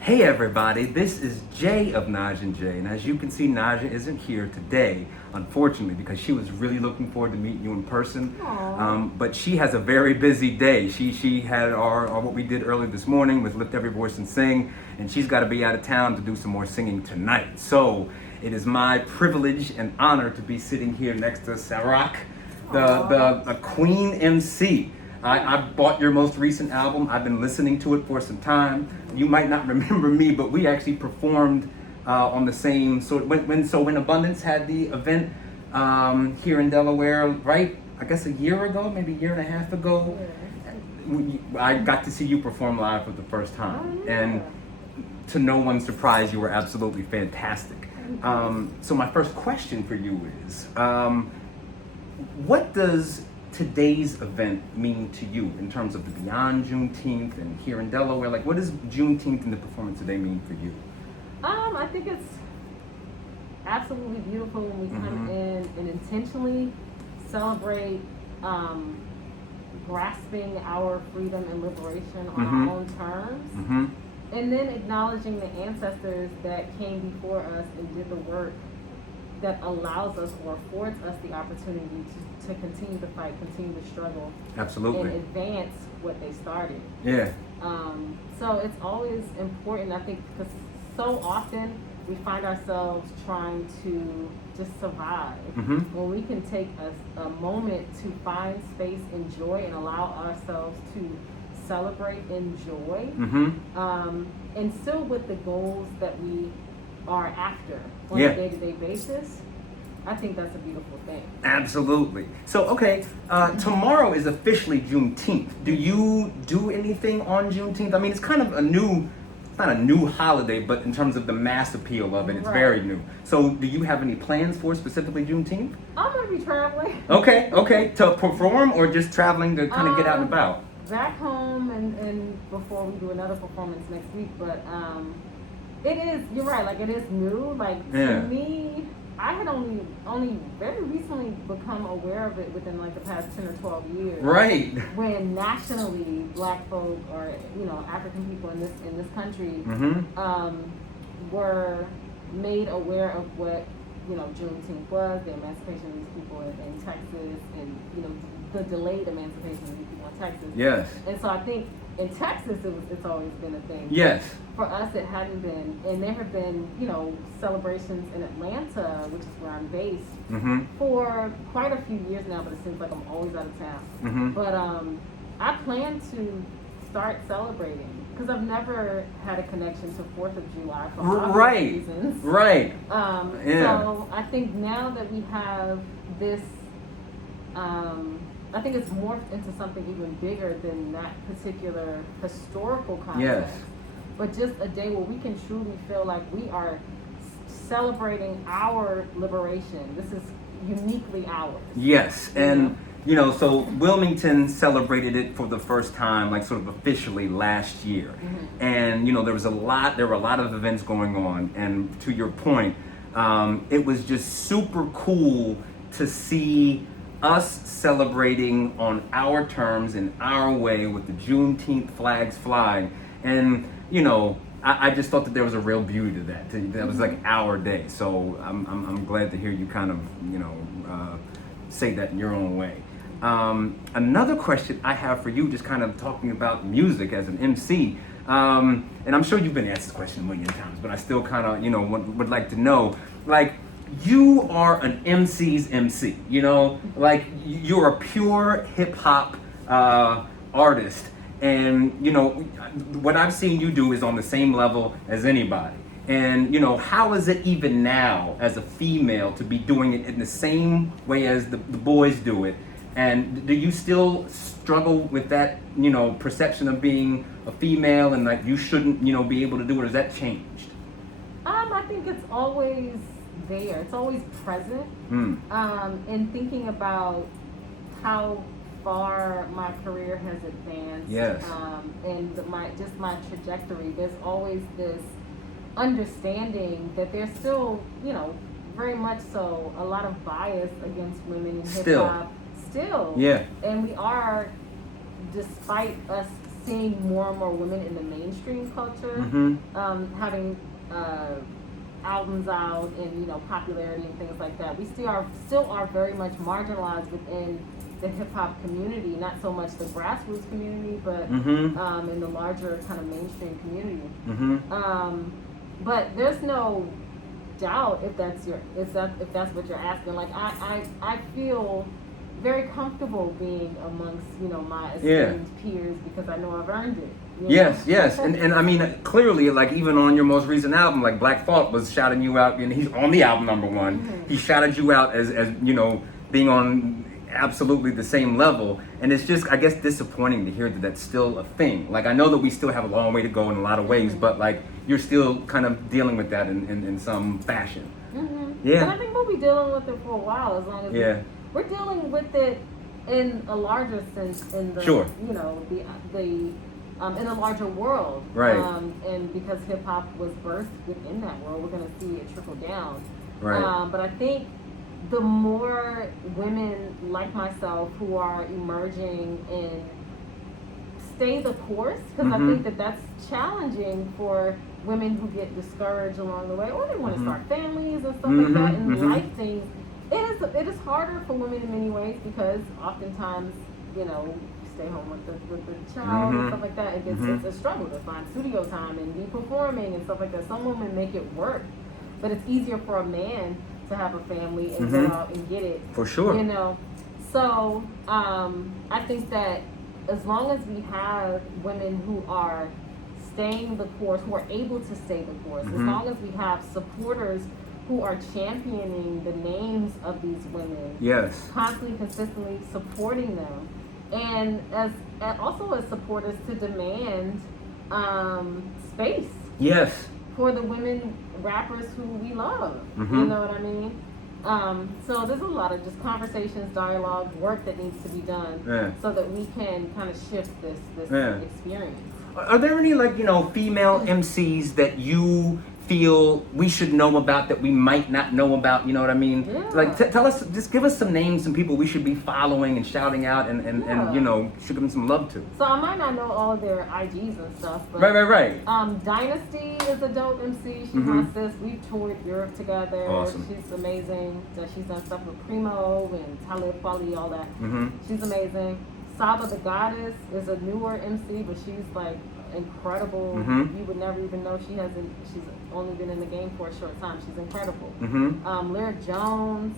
Hey everybody, this is Jay of Nadj and Jay, and as you can see, Nadja isn't here today, unfortunately, because she was really looking forward to meeting you in person. But she has a very busy day. She had our what we did earlier this morning with Lift Every Voice and Sing, and she's got to be out of town to do some more singing tonight. So it is my privilege and honor to be sitting here next to Sa-Roc, the Queen MC. I bought your most recent album. I've been listening to it for some time. You might not remember me, but we actually performed on the same sort. When Abundance had the event here in Delaware, right? I guess a year ago, maybe a year and a half ago. I got to see you perform live for the first time, and to no one's surprise, you were absolutely fantastic. So my first question for you is, what does today's event mean to you in terms of the Beyond Juneteenth and here in Delaware? Like, what does Juneteenth and the performance today mean for you? I think it's absolutely beautiful when we come in and intentionally celebrate grasping our freedom and liberation on our own terms, and then acknowledging the ancestors that came before us and did the work that allows us or affords us the opportunity to continue to fight, continue to struggle, Absolutely. and advance what they started. Yeah. So it's always important, I think, because so often we find ourselves trying to just survive. When we can take a moment to find space in joy and allow ourselves to celebrate in joy, and still with the goals that we are after on a day-to-day basis, I think that's a beautiful thing. Absolutely. So, okay, tomorrow is officially Juneteenth. Do you do anything on Juneteenth? I mean, it's kind of it's not a new holiday, but in terms of the mass appeal of it, it's very new. So, do you have any plans for specifically Juneteenth? I'm going to be traveling. Okay. To perform or just traveling to kind of get out and about? Back home and before we do another performance next week, but it is, you're right, like it is new. Like to me, I had only very recently become aware of it within like the past 10 or 12 years. Right. When nationally Black folk or, African people in this country were made aware of what, Juneteenth was, the emancipation of these people in Texas, and, the delayed emancipation of these people in Texas. Yes. And so I think in Texas, it's always been a thing. Yes. For us, it hadn't been, and there have been, celebrations in Atlanta, which is where I'm based, for quite a few years now. But it seems like I'm always out of town. But I plan to start celebrating because I've never had a connection to 4th of July for obvious reasons. Right. So I think now that we have this. I think it's morphed into something even bigger than that particular historical context. Yes. But just a day where we can truly feel like we are celebrating our liberation. This is uniquely ours. Yes, and so Wilmington celebrated it for the first time, like sort of officially last year. And there were a lot of events going on, and to your point, it was just super cool to see us celebrating on our terms in our way with the Juneteenth flags flying. And I just thought that there was a real beauty to that. That was like our day. So I'm glad to hear you kind of say that in your own way. Another question I have for you, just kind of talking about music as an MC, and I'm sure you've been asked this question a million times, but I still kind of would like to know, like, you are an MC's MC, like you're a pure hip-hop artist, and what I've seen you do is on the same level as anybody. And how is it even now as a female to be doing it in the same way as the boys do it? And do you still struggle with that perception of being a female and like you shouldn't be able to do it? Or has that changed? I think it's always there. It's always present. And thinking about how far my career has advanced, and my trajectory, there's always this understanding that there's still, very much so, a lot of bias against women in hip hop. Still. Yeah. And we are, despite us seeing more and more women in the mainstream culture, having albums out and popularity and things like that. We still are very much marginalized within the hip hop community, not so much the grassroots community, but in the larger kind of mainstream community. But there's no doubt if that's what you're asking. Like I feel very comfortable being amongst my esteemed peers because I know I've earned it. Yes, and I mean clearly, like even on your most recent album, like Black Thought was shouting you out, and he's on the album #1. He shouted you out as being on absolutely the same level, and it's just I guess disappointing to hear that that's still a thing. Like I know that we still have a long way to go in a lot of ways, but like you're still kind of dealing with that in some fashion. Yeah, and I think we'll be dealing with it for a while as long as we're dealing with it in a larger sense in the in a larger world, right? And because hip hop was birthed within that world, we're going to see it trickle down, right? But I think the more women like myself who are emerging and stay the course, because I think that that's challenging for women who get discouraged along the way, or they want to start families and stuff like that, and life things. It is harder for women in many ways because oftentimes, stay home with the child and stuff like that. It's a struggle to find studio time and be performing and stuff like that. Some women make it work, but it's easier for a man to have a family and go out and get it. For sure. So I think that as long as we have women who are staying the course, who are able to stay the course, as long as we have supporters who are championing the names of these women, constantly, consistently supporting them, and also as supporters to demand space, for the women rappers who we love. You know what I mean? So there's a lot of just conversations, dialogue, work that needs to be done so that we can kind of shift this experience. Are there any female MCs that you feel we should know about that we might not know about? You know what I mean? Like tell us, just give us some names, some people we should be following and shouting out and should give them some love to. So I might not know all of their IGs and stuff, but right. Dynasty is a dope MC. She's my sis. We've toured Europe together. Awesome. She's amazing. She's done stuff with Primo and Talib Kweli, all that. She's amazing. Saba the Goddess is a newer MC, but she's like incredible. You would never even know she's only been in the game for a short time. She's incredible. Lyric Jones,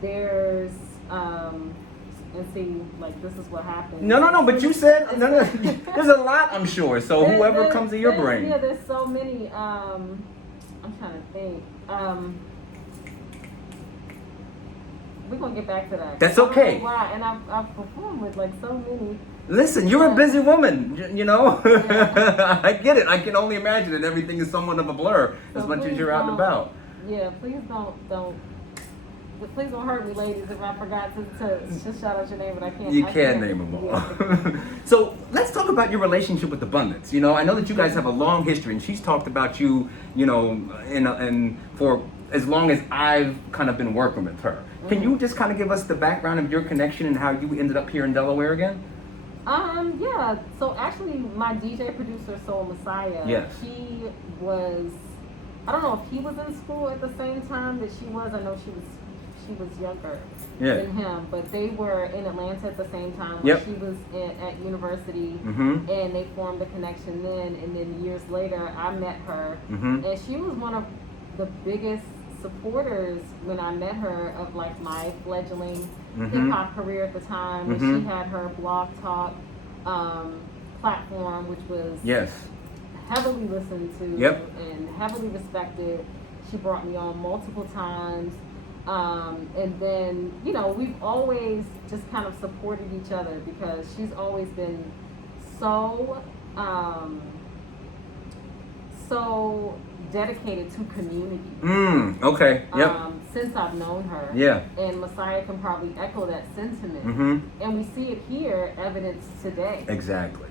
there's and see, like, this is what happened. No, but you said there's a lot, I'm sure. So whoever comes to your brain. Yeah, there's so many. I'm trying to think. We're gonna get back to that. That's okay. Why? And I've performed with like so many. Listen, you're a busy woman, I get it. I can only imagine that everything is somewhat of a blur as much as you're out and about. Yeah, please don't hurt me, ladies, if I forgot to just shout out your name, but I can't. You can't name them all. Yeah. So let's talk about your relationship with Abundance. I know that you guys have a long history, and she's talked about you, and for as long as I've kind of been working with her. Can you just kind of give us the background of your connection and how you ended up here in Delaware again? Yeah. So actually, my DJ producer, Soul Messiah, he was, I don't know if he was in school at the same time that she was. I know she was younger than him, but they were in Atlanta at the same time. She was at university, and they formed a connection then. And then years later, I met her, and she was one of the biggest supporters when I met her of like my fledgling hip-hop career at the time. And she had her Blog Talk platform, which was heavily listened to and heavily respected. She brought me on multiple times, and then we've always just kind of supported each other because she's always been so dedicated to community. Since I've known her. And Messiah can probably echo that sentiment. And we see it here, evidenced today. Exactly.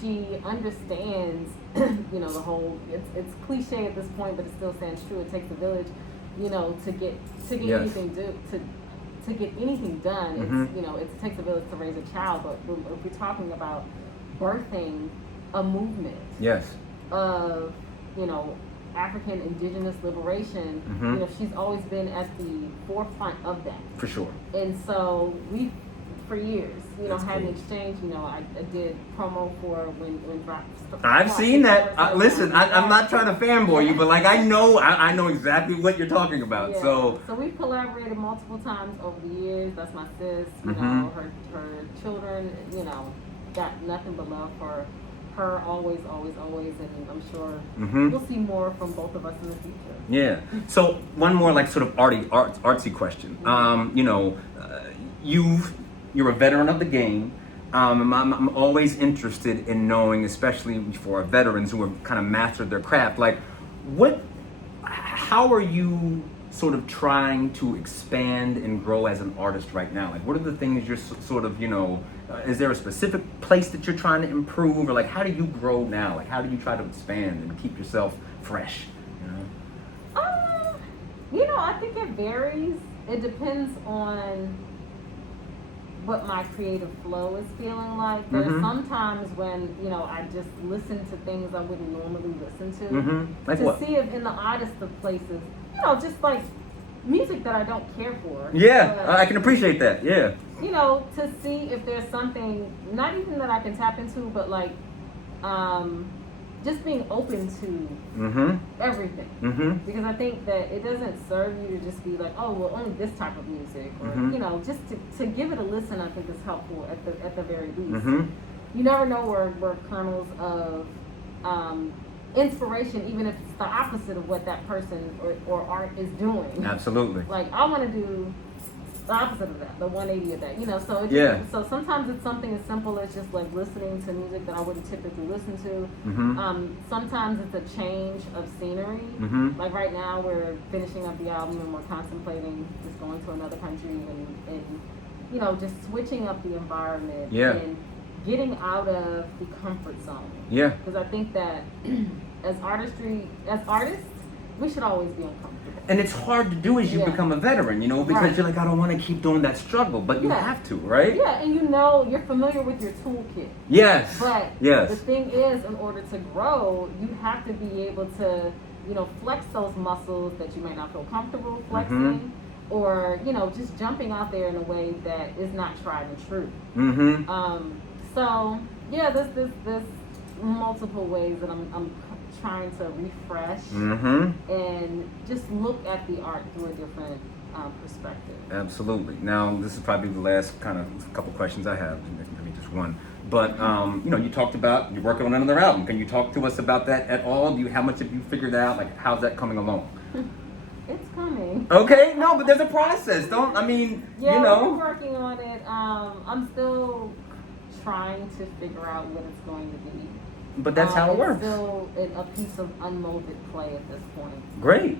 She understands, the whole, it's cliche at this point, but it still stands true. It takes a village, to get anything to to get anything done, it's, you know, it takes a village to raise a child, but if we're talking about birthing a movement Yes. of, you know, African indigenous liberation, you know, she's always been at the forefront of that. For sure. And so we, for years, you know, That's had cool. an exchange. You know, I did promo for when Drop. I've seen that. Listen, I'm not trying to fanboy you, but like I know exactly what you're talking about. Yeah. So we've collaborated multiple times over the years. That's my sis. You know, her children. You know, got nothing but love for her. Always, and I'm sure we'll see more from both of us in the future. yeah. So one more like sort of artsy question. You know, you're a veteran of the game. I'm always interested in knowing, especially for our veterans who have kind of mastered their craft, like how are you sort of trying to expand and grow as an artist right now? Like, what are the things you're sort of, you know, is there a specific place that you're trying to improve, or like how do you grow now? Like, how do you try to expand and keep yourself fresh? You know, I think it varies. It depends on what my creative flow is feeling like. There's sometimes when, you know, I just listen to things I wouldn't normally listen to. Like to what? see if in the oddest of places, you know, just like music that I don't care for. Yeah, but, I can appreciate that. Yeah. you know, to see if there's something, not even that I can tap into, but like, just being open to everything. Because I think that it doesn't serve you to just be like, oh, well, only this type of music, or you know, just to give it a listen. I think is helpful at the very least. You never know where kernels of inspiration, even if it's the opposite of what that person or art is doing. Absolutely. Like, I want to do the opposite of that, the 180 of that, you know. So so sometimes it's something as simple as just like listening to music that I wouldn't typically listen to. Sometimes it's a change of scenery. Like right now we're finishing up the album and we're contemplating just going to another country and you know, just switching up the environment and getting out of the comfort zone. Because I think that as artists, we should always be uncomfortable. And it's hard to do as you become a veteran, you know, because you're like, I don't want to keep doing that struggle, but you have to, right? Yeah, and you know, you're familiar with your toolkit. Yes. But the thing is, in order to grow, you have to be able to, you know, flex those muscles that you might not feel comfortable flexing, or, you know, just jumping out there in a way that is not tried and true. So yeah, there's multiple ways that I'm trying to refresh and just look at the art through a different perspective. Absolutely. Now, this is probably the last kind of couple questions I have, maybe just one. But you know, you talked about you're working on another album. Can you talk to us about that at all? How much have you figured out? Like, how's that coming along? It's coming. Okay, no, but there's a process. You know. We're working on it. I'm still trying to figure out what it's going to be. But that's how it works. It's still a piece of unmolded clay at this point. Great.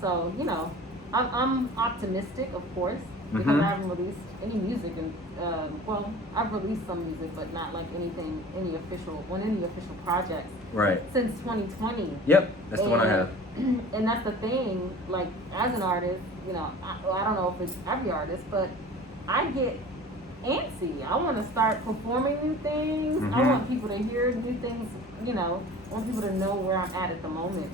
So, you know, I'm optimistic, of course, because I haven't released any music, and well, I've released some music, but not like any official projects. Right. Since 2020. Yep, that's the one I have. And that's the thing. Like, as an artist, you know, I don't know if it's every artist, but I get antsy. I want to start performing new things. I want people to hear new things. You know, I want people to know where I'm at the moment.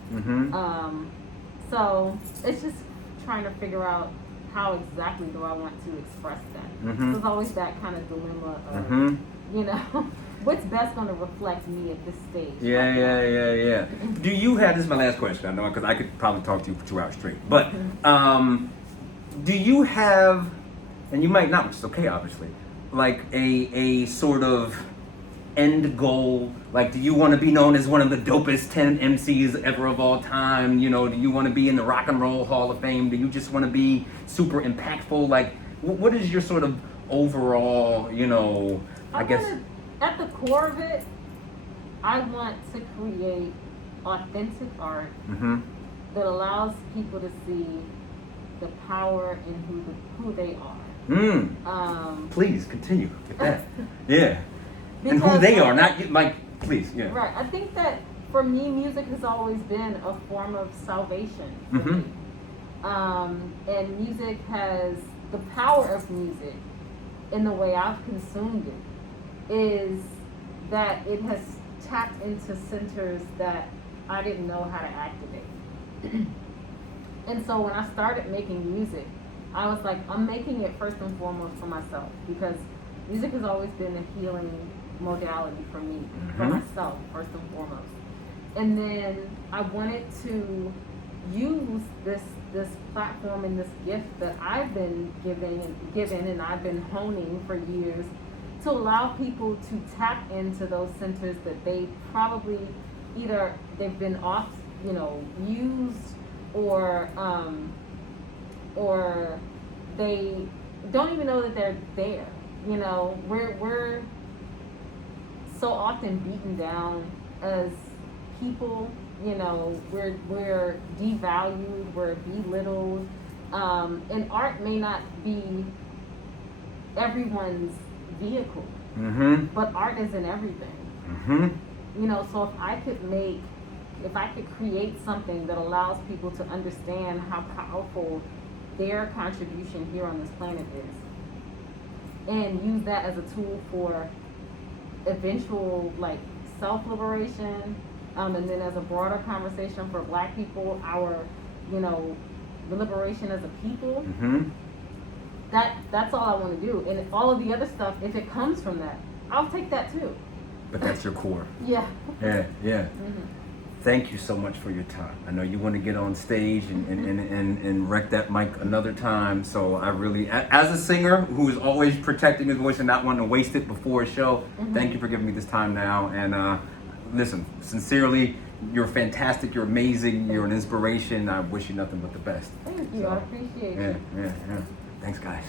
So it's just trying to figure out how exactly do I want to express that. So there's always that kind of dilemma of, you know, what's best going to reflect me at this stage. Yeah. Do you have, this is my last question, I know, because I could probably talk to you for 2 hours straight, but do you have, and you might not, which is okay, obviously, like a sort of end goal? Like, do you want to be known as one of the dopest 10 MCs ever of all time? You know, do you want to be in the Rock and Roll Hall of Fame? Do you just want to be super impactful? Like, what is your sort of overall, you know, I guess... At the core of it, I want to create authentic art that allows people to see the power in who they are. Please continue with that. Yeah. And who they are, not you, like, please, yeah. Right. I think that for me, music has always been a form of salvation for me. And music has the power of music in the way I've consumed it is that it has tapped into centers that I didn't know how to activate. And so when I started making music, I was like, I'm making it first and foremost for myself, because music has always been a healing modality for me, for myself, first and foremost. And then I wanted to use this platform and this gift that I've been given and I've been honing for years to allow people to tap into those centers that they probably either they've been off, used, or they don't even know that they're there. We're so often beaten down as people. We're devalued, we're belittled, and art may not be everyone's vehicle, but art is in everything. So if I could create something that allows people to understand how powerful their contribution here on this planet is, and use that as a tool for eventual self-liberation, and then as a broader conversation for Black people, our liberation as a people, that's all I want to do. And all of the other stuff, if it comes from that, I'll take that too. But that's your core. Yeah. Yeah. Thank you so much for your time. I know you want to get on stage and wreck that mic another time. So I really, as a singer who is always protecting his voice and not wanting to waste it before a show, thank you for giving me this time now. And listen, sincerely, you're fantastic. You're amazing. You're an inspiration. I wish you nothing but the best. Thank you. I appreciate it. Yeah. Thanks, guys.